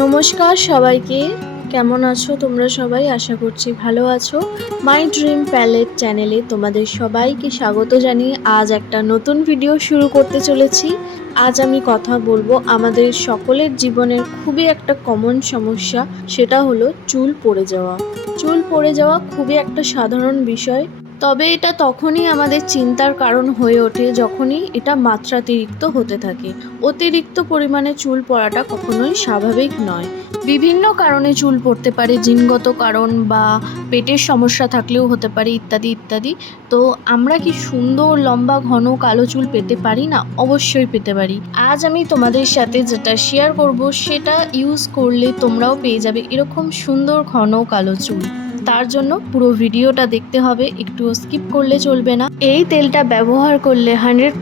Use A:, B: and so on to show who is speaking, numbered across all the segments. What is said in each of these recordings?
A: নমস্কার সবাইকে। কেমন আছো তোমরা সবাই? আশা করছি ভালো আছো। মাই ড্রিম প্যালেট চ্যানেলে তোমাদের সবাইকে স্বাগত জানিয়ে আজ একটা নতুন ভিডিও শুরু করতে চলেছি। আজ আমি কথা বলব আমাদের সকলের জীবনের খুবই একটা কমন সমস্যা, সেটা হলো চুল পড়ে যাওয়া। চুল পড়ে যাওয়া খুবই একটা সাধারণ বিষয়। তবে এটা তখনই আমাদের চিন্তার কারণ হয়ে ওঠে যখনই এটা মাত্রাতিরিক্ত হতে থাকে। অতিরিক্ত পরিমাণে চুল পড়াটা কখনোই স্বাভাবিক নয়। বিভিন্ন কারণে চুল পড়তে পারে, জিনগত কারণ বা পেটের সমস্যা থাকলেও হতে পারে ইত্যাদি ইত্যাদি। তো আমরা কি সুন্দর, লম্বা, ঘন, কালো চুল পেতে পারি না? অবশ্যই পেতে পারি। আজ আমি তোমাদের সাথে যেটা শেয়ার করব সেটা ইউজ করলে তোমরাও পেয়ে যাবে এরকম সুন্দর, ঘন, কালো চুল। তার জন্য পুরো ভিডিওটা দেখতে হবে একটু স্কিপ করলে চলবে না। এই তেলটা ব্যবহার করলে হান্ড্রেড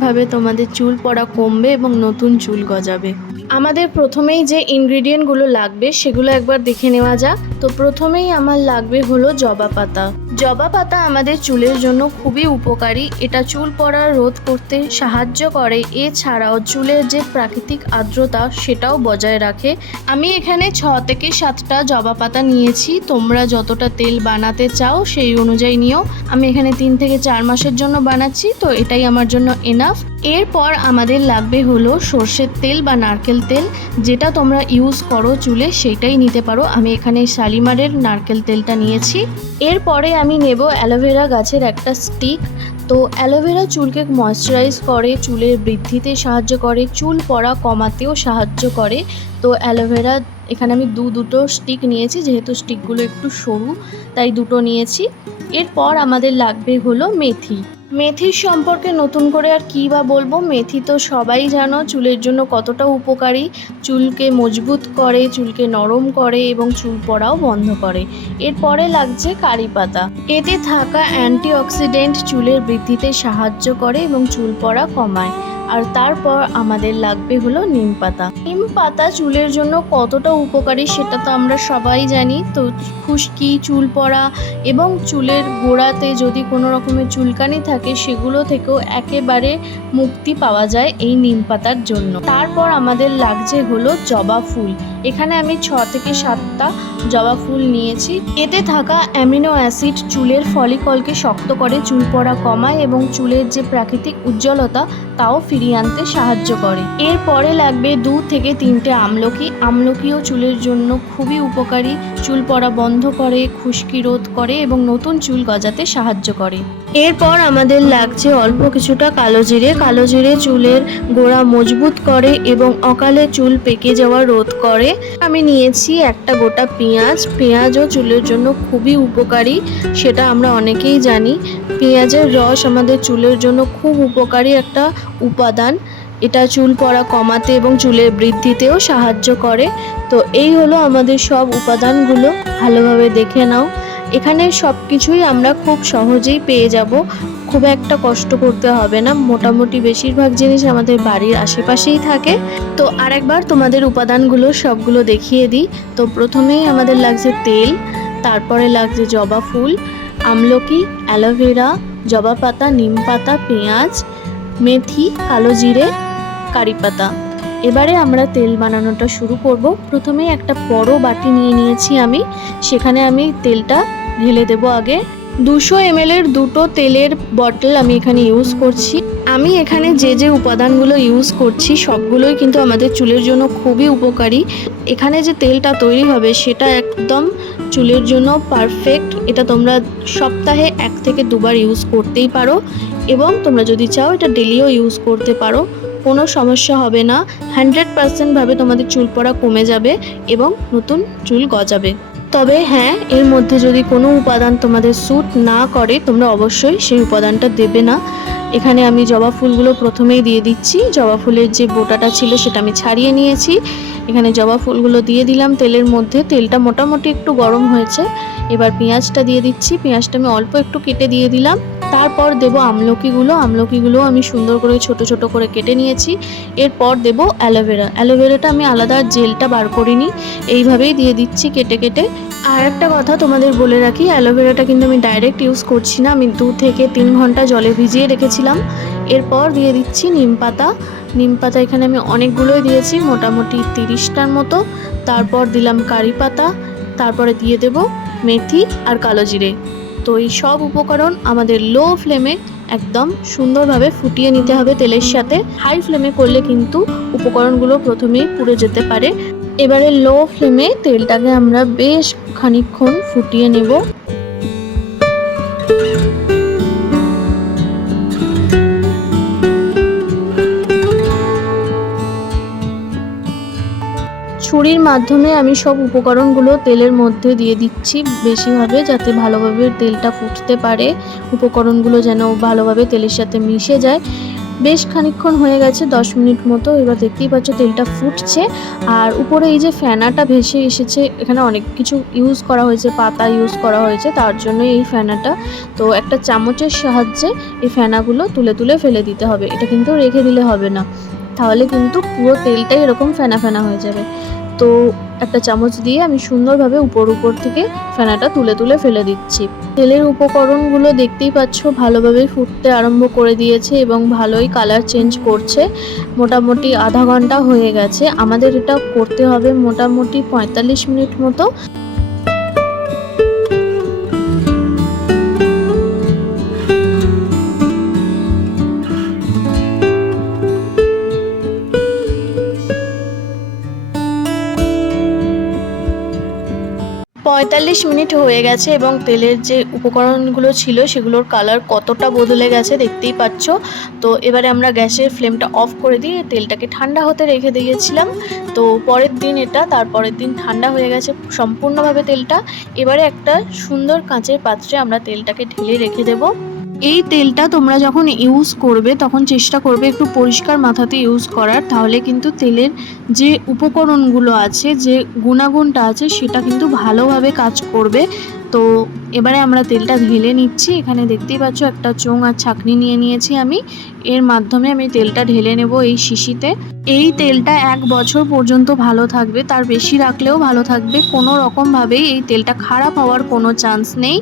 A: ভাবে তোমাদের চুল পড়া কমবে এবং নতুন চুল গজাবে। আমাদের প্রথমেই যে ইনগ্রিডিয়েন্টগুলো লাগবে, সেগুলো একবার দেখে নেওয়া যাক। তো প্রথমেই আমার লাগবে হলো জবা পাতা। জবা পাতা আমাদের চুলের জন্য খুবই উপকারী। এটা চুল পড়া রোধ করতে সাহায্য করে। এছাড়াও চুলের যে প্রাকৃতিক আর্দ্রতা, সেটাও বজায় রাখে। আমি এখানে ছ থেকে সাতটা জবা পাতা নিয়েছি। তোমরা যতটা তেল বানাতে চাও সেই অনুযায়ী নিও। আমি এখানে তিন থেকে চার মাসের জন্য বানাচ্ছি, তো এটাই আমার জন্য এনাফ এরপর আমাদের লাগবে হলো সর্ষের তেল বা নারকেল তেল, যেটা তোমরা ইউজ করো চুলে সেটাই নিতে পারো। আমি এখানে শালিমারের নারকেল তেলটা নিয়েছি। এরপরে আমি নেব অ্যালোভেরা গাছের একটা স্টিক তো অ্যালোভেরা চুলকে ময়শ্চারাইজ করে, চুলের বৃদ্ধিতে সাহায্য করে, চুল পড়া কমাতেও সাহায্য করে। তো অ্যালোভেরা, এখানে আমি দু দুটো স্টিক নিয়েছি, যেহেতু স্টিকগুলো একটু সরু, তাই দুটো নিয়েছি। এরপর আমাদের লাগবে হলো মেথি। মেথির সম্পর্কে নতুন করে আর কী বা বলব? মেথি তো সবাই জানো, চুলের জন্য কতটা উপকারী। চুলকে মজবুত করে, চুলকে নরম করে এবং চুল পড়াও বন্ধ করে। এরপরে লাগছে কারি পাতা। এতে থাকা অ্যান্টিঅক্সিডেন্ট চুলের বৃদ্ধিতে সাহায্য করে এবং চুল পড়া কমায়। আর তারপর আমাদের লাগবে হলো নিম পাতা। নিম পাতা চুলের জন্য কতটা উপকারী সেটা তো আমরা সবাই জানি। তো খুশকি, চুল পড়া এবং চুলের গোড়াতে যদি কোনো রকমের চুলকানি থাকে সেগুলো থেকেও একেবারে মুক্তি পাওয়া যায় এই নিম পাতার জন্য। তারপর আমাদের লাগছে হলো জবা ফুল। এখানে আমি ছ থেকে সাতটা জবা ফুল নিয়েছি। এতে থাকা অ্যামিনো অ্যাসিড চুলের ফলিকলকে শক্ত করে চুল পড়া কমায় এবং চুলের যে প্রাকৃতিক উজ্জ্বলতা, তাও ফিরিয়ে আনতে সাহায্য করে। এরপরে লাগবে দু থেকে তিনটে আমলকি। আমলকিও চুলের জন্য খুবই উপকারী। চুল পড়া বন্ধ করে, খুশকি রোধ করে এবং নতুন চুল গজাতে সাহায্য করে। এরপর আমাদের লাগছে অল্প কিছুটা কালো জিরে। কালো জিরে চুলের গোড়া মজবুত করে এবং অকালে চুল পেকে যাওয়া রোধ করে আমি নিয়েছি একটা গোটা পেঁয়াজ। পেঁয়াজও চুলের জন্য খুবই উপকারী, সেটা আমরা অনেকেই জানি। পেঁয়াজের রস আমাদের চুলের জন্য খুব উপকারী একটা উপাদান। এটা চুল পড়া কমাতে এবং চুলের বৃদ্ধিতেও সাহায্য করে। তো এই হলো আমাদের সব উপাদানগুলো, ভালোভাবে দেখে নাও। এখানে সব কিছুই আমরা খুব সহজেই পেয়ে যাব। খুব একটা কষ্ট করতে হবে না। মোটামুটি বেশিরভাগ জিনিস আমাদের বাড়ির আশেপাশেই থাকে। তো আরেকবার তোমাদের উপাদানগুলো সবগুলো দেখিয়ে দিই। তো প্রথমেই আমাদের লাগছে তেল, তারপরে লাগছে জবা ফুল, আমলকি অ্যালোভেরা জবা পাতা, নিম পাতা, পেঁয়াজ, মেথি, কালো জিরে, কারি পাতা। এবারে আমরা তেল বানানোটা শুরু করব। প্রথমে একটা বড় বাটি নিয়ে নিয়েছি আমি। সেখানে আমি তেলটা ঢেলে দেব আগে। দুশো এম এর দুটো তেলের বটল আমি এখানে ইউজ করছি। আমি এখানে যে যে উপাদানগুলো ইউজ করছি, সবগুলোই কিন্তু আমাদের চুলের জন্য খুবই উপকারী। এখানে যে তেলটা তৈরি হবে, সেটা একদম চুলের জন্য পারফেক্ট এটা তোমরা সপ্তাহে এক থেকে দুবার ইউজ করতেই পারো। এবং তোমরা যদি চাও, এটা ডেলিও ইউজ করতে পারো। কোনো সমস্যা হবে না। হান্ড্রেড পার্সেন্টভাবে তোমাদের চুল পড়া কমে যাবে এবং নতুন চুল গজাবে। তবে হ্যাঁ এর মধ্যে যদি কোনো উপাদান তোমাদের স্যুট না করে, তোমরা অবশ্যই সেই উপাদানটা দেবে না। এখানে আমি জবা ফুলগুলো প্রথমেই দিয়ে দিচ্ছি। জবা ফুলের যে বোটাটা ছিল সেটা আমি ছাড়িয়ে নিয়েছি। এখানে জবা ফুলগুলো দিয়ে দিলাম তেলের মধ্যে। তেলটা মোটামুটি একটু গরম হয়েছে। এবার পেঁয়াজটা দিয়ে দিচ্ছি। পেঁয়াজটা আমি অল্প একটু কেটে দিয়ে দিলাম। তারপর দেব আমলকিগুলো আমলকিগুলো আমি সুন্দর করে ছোট ছোট করে কেটে নিয়েছি। এরপর দেব অ্যালোভেরা। অ্যালোভেরাটা আমি আলাদা জেলটা বার করিনি, এইভাবেই দিয়ে দিচ্ছি কেটে কেটে। আর একটা কথা তোমাদের বলে রাখি, অ্যালোভেরাটা কিন্তু আমি ডাইরেক্ট ইউজ করছি না, আমি দু থেকে তিন ঘণ্টা জলে ভিজিয়ে রেখেছিলাম। এরপর দিয়ে দিচ্ছি নিম পাতা। নিম পাতা এখানে আমি অনেকগুলোই দিয়েছি, মোটামুটি তিরিশটার মতো। তারপর দিলাম কারি পাতা, তারপরে দিয়ে দেব মেথি আর কালো জিরে। তো এই সব উপকরণ আমাদের লো ফ্লেমে একদম সুন্দরভাবে ফুটিয়ে নিতে হবে তেলের সাথে। হাই ফ্লেমে করলে কিন্তু উপকরণগুলো প্রথমেই পুড়ে যেতে পারে। এবারে লো ফ্লেমে তেলটাকে আমরা বেশ খানিক্ষণ ফুটিয়ে নেব। ছুরির মাধ্যমে আমি সব উপকরণগুলো তেলের মধ্যে দিয়ে দিচ্ছি বেশিভাবে, যাতে ভালোভাবে তেলটা ফুটতে পারে। উপকরণগুলো যেন ভালোভাবে তেলের সাথে মিশে যায়। বেশ খানিকক্ষণ হয়ে গেছে, দশ মিনিট মতো। এবার দেখতেই পাচ্ছ তেলটা ফুটছে। আর উপরে এই যে ফ্যানাটা ভেসে এসেছে, এখানে অনেক কিছু ইউজ করা হয়েছে, পাতা ইউজ করা হয়েছে, তার জন্য এই ফ্যানাটা তো একটা চামচের সাহায্যে এই ফ্যানাগুলো তুলে তুলে ফেলে দিতে হবে। এটা কিন্তু রেখে দিলে হবে না। তাহলে কিন্তু পুরো তেলটাই এরকম ফেনা ফেনা হয়ে যাবে। তো একটা চামচ দিয়ে আমি সুন্দরভাবে উপর উপর থেকে ফেনাটা তুলে তুলে ফেলে দিচ্ছি। তেলের উপকরণগুলো দেখতেই পাচ্ছ, ভালোভাবে ফুটতে আরম্ভ করে দিয়েছে এবং ভালোই কালার চেঞ্জ করছে। মোটামুটি আধা ঘণ্টা হয়ে গেছে। আমাদের এটা করতে হবে মোটামুটি পঁয়তাল্লিশ মিনিট মতো। পঁয়তাল্লিশ মিনিট হয়ে গেছে এবং তেলের যে উপকরণগুলো ছিল সেগুলোর কালার কতটা বদলে গেছে দেখতেই পাচ্ছ। তো এবারে আমরা গ্যাসের ফ্লেমটা অফ করে দিয়ে তেলটাকে ঠান্ডা হতে রেখে দিয়েছিলাম। তো পরের দিন এটা, তারপরের দিন ঠান্ডা হয়ে গেছে সম্পূর্ণভাবে তেলটা। এবারে একটা সুন্দর কাঁচের পাত্রে আমরা তেলটাকে ঢেলে রেখে দেবো। এই তেলটা তোমরা যখন ইউজ করবে, তখন চেষ্টা করবে একটু পরিষ্কার মাথাতে ইউজ করার। তাহলে কিন্তু তেলের যে উপকরণগুলো আছে, যে গুণাগুণটা আছে, সেটা কিন্তু ভালোভাবে কাজ করবে। তো এবারে আমরা তেলটা ঢেলে নিচ্ছি। এখানে দেখতেই পাচ্ছ একটা চোং আর ছাকনি নিয়ে নিয়েছি আমি। এর মাধ্যমে আমি তেলটা ঢেলে নেব এই শিশিতে। এই তেলটা এক বছর পর্যন্ত ভালো থাকবে। তার বেশি রাখলেও ভালো থাকবে। কোনো রকমভাবেই এই তেলটা খারাপ হওয়ার কোনো চান্স নেই।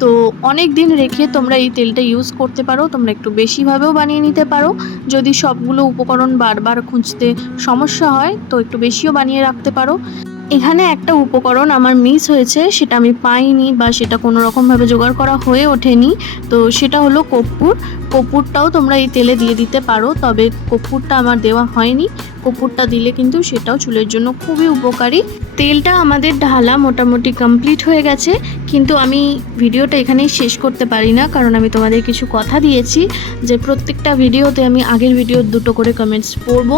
A: তো অনেক দিন রেখে তোমরা এই তেলটা ইউজ করতে পারো, তোমরা একটু বেশিভাবেও বানিয়ে নিতে পারো। যদি সবগুলো উপকরণ বারবার খুঁজতে সমস্যা হয়, তো একটু বেশিও বানিয়ে রাখতে পারো। এখানে একটা উপকরণ আমার মিস হয়েছে, সেটা আমি পাইনি বা সেটা কোনো রকমভাবে জোগাড় করা হয়ে ওঠেনি। তো সেটা হলো কর্পূর। কর্পূরটাও তোমরা এই তেলে দিয়ে দিতে পারো, তবে কপুরটা আমার দেওয়া হয়নি। কপুরটা দিলে কিন্তু সেটাও চুলের জন্য খুবই উপকারী। তেলটা আমাদের ঢালা মোটামুটি কমপ্লিট হয়ে গেছে, কিন্তু আমি ভিডিওটা এখানেই শেষ করতে পারি না, কারণ আমি তোমাদের কিছু কথা দিয়েছি যে প্রত্যেকটা ভিডিওতে আমি আগের ভিডিওর দুটো করে কমেন্টস পড়ব,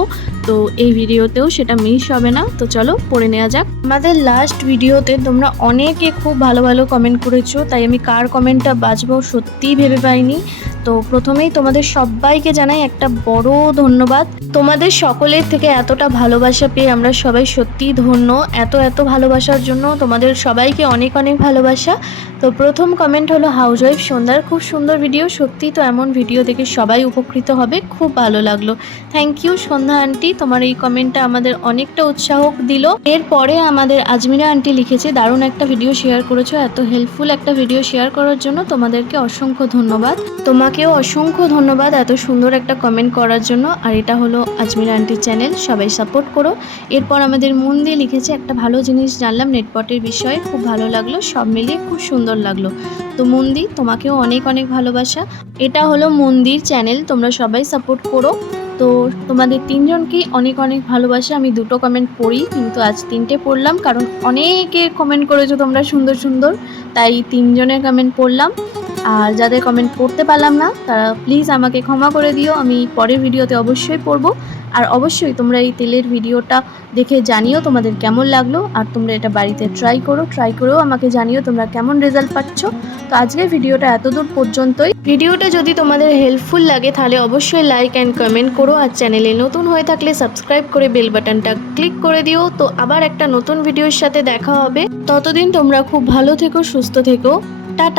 A: তো এই ভিডিওতেও সেটা মিস হবে না। তো চলো পড়ে নেওয়া যাক। আমাদের লাস্ট ভিডিওতে তোমরা অনেকে খুব ভালো ভালো কমেন্ট করেছ, তাই আমি কার কমেন্টটা বাঁচবো সত্যিই ভেবে পাইনি। তো প্রথমেই তোমাদের সবাইকে জানাই একটা বড় ধন্যবাদ। তোমাদের সকলের থেকে এতটা ভালোবাসা পেয়ে আমরা সবাই সত্যিই ধন্য। এত এত ভালোবাসার জন্য তোমাদের সবাইকে অনেক অনেক ভালোবাসা। তো প্রথম কমেন্ট হলো হাউস ওয়াইফ সন্ধ্যার খুব সুন্দর ভিডিও সত্যি তো এমন ভিডিও দেখে সবাই উপকৃত হবে। খুব ভালো লাগল। থ্যাংক ইউ সন্ধ্যা আন্টি তোমার এই কমেন্টটা আমাদের অনেকটা উৎসাহ দিল। এরপরে আমাদের আজমিরা আন্টি লিখেছে, দারুণ একটা ভিডিও শেয়ার করেছ। এত হেল্পফুল একটা ভিডিও শেয়ার করার জন্য তোমাদেরকে অসংখ্য ধন্যবাদ। তোমাকেও অসংখ্য ধন্যবাদ এত সুন্দর একটা কমেন্ট করার জন্য। আর এটা হলো আজমিরা আন্টির চ্যানেল সবাই সাপোর্ট করো। এরপর আমাদের মন দিয়ে লিখেছে, একটা ভালো জিনিস জানলাম নেটপটের বিষয়ে। খুব ভালো লাগল। সব মিলিয়ে খুব সুন্দর লাগল। তো মন্দির তোমাকেও অনেক অনেক ভালোবাসা। এটা হলো মন্দির চ্যানেল তোমরা সবাই সাপোর্ট করো। তো তোমাদের তিনজনকেই অনেক অনেক ভালোবাসা। আমি দুটো কমেন্ট পড়ি, কিন্তু আজ তিনটে পড়লাম, কারণ অনেকে কমেন্ট করেছ তোমরা সুন্দর সুন্দর। তাই তিনজনের কমেন্ট পড়লাম। আর যাদের কমেন্ট পড়তে পারলাম না, তারা প্লিজ আমাকে ক্ষমা করে দিও। আমি পরের ভিডিওতে অবশ্যই পড়ব। আর অবশ্যই তোমরা এই তেলের ভিডিওটা দেখে জানিও তোমাদের কেমন লাগল, আর তোমরা এটা বাড়িতে ট্রাই করো ট্রাই করেও আমাকে জানিও তোমরা কেমন রেজাল্ট পাচ্ছ। তো আজকের ভিডিওটা এতদূর পর্যন্তই। ভিডিওটা যদি তোমাদের হেল্পফুল লাগে, তাহলে অবশ্যই লাইক অ্যান্ড কমেন্ট করো। আর চ্যানেলে নতুন হয়ে থাকলে সাবস্ক্রাইব করে বেল বাটনটা ক্লিক করে দিও। তো আবার একটা নতুন ভিডিওর সাথে দেখা হবে। ততদিন তোমরা খুব ভালো থেকো, সুস্থ থেকো। টাটা।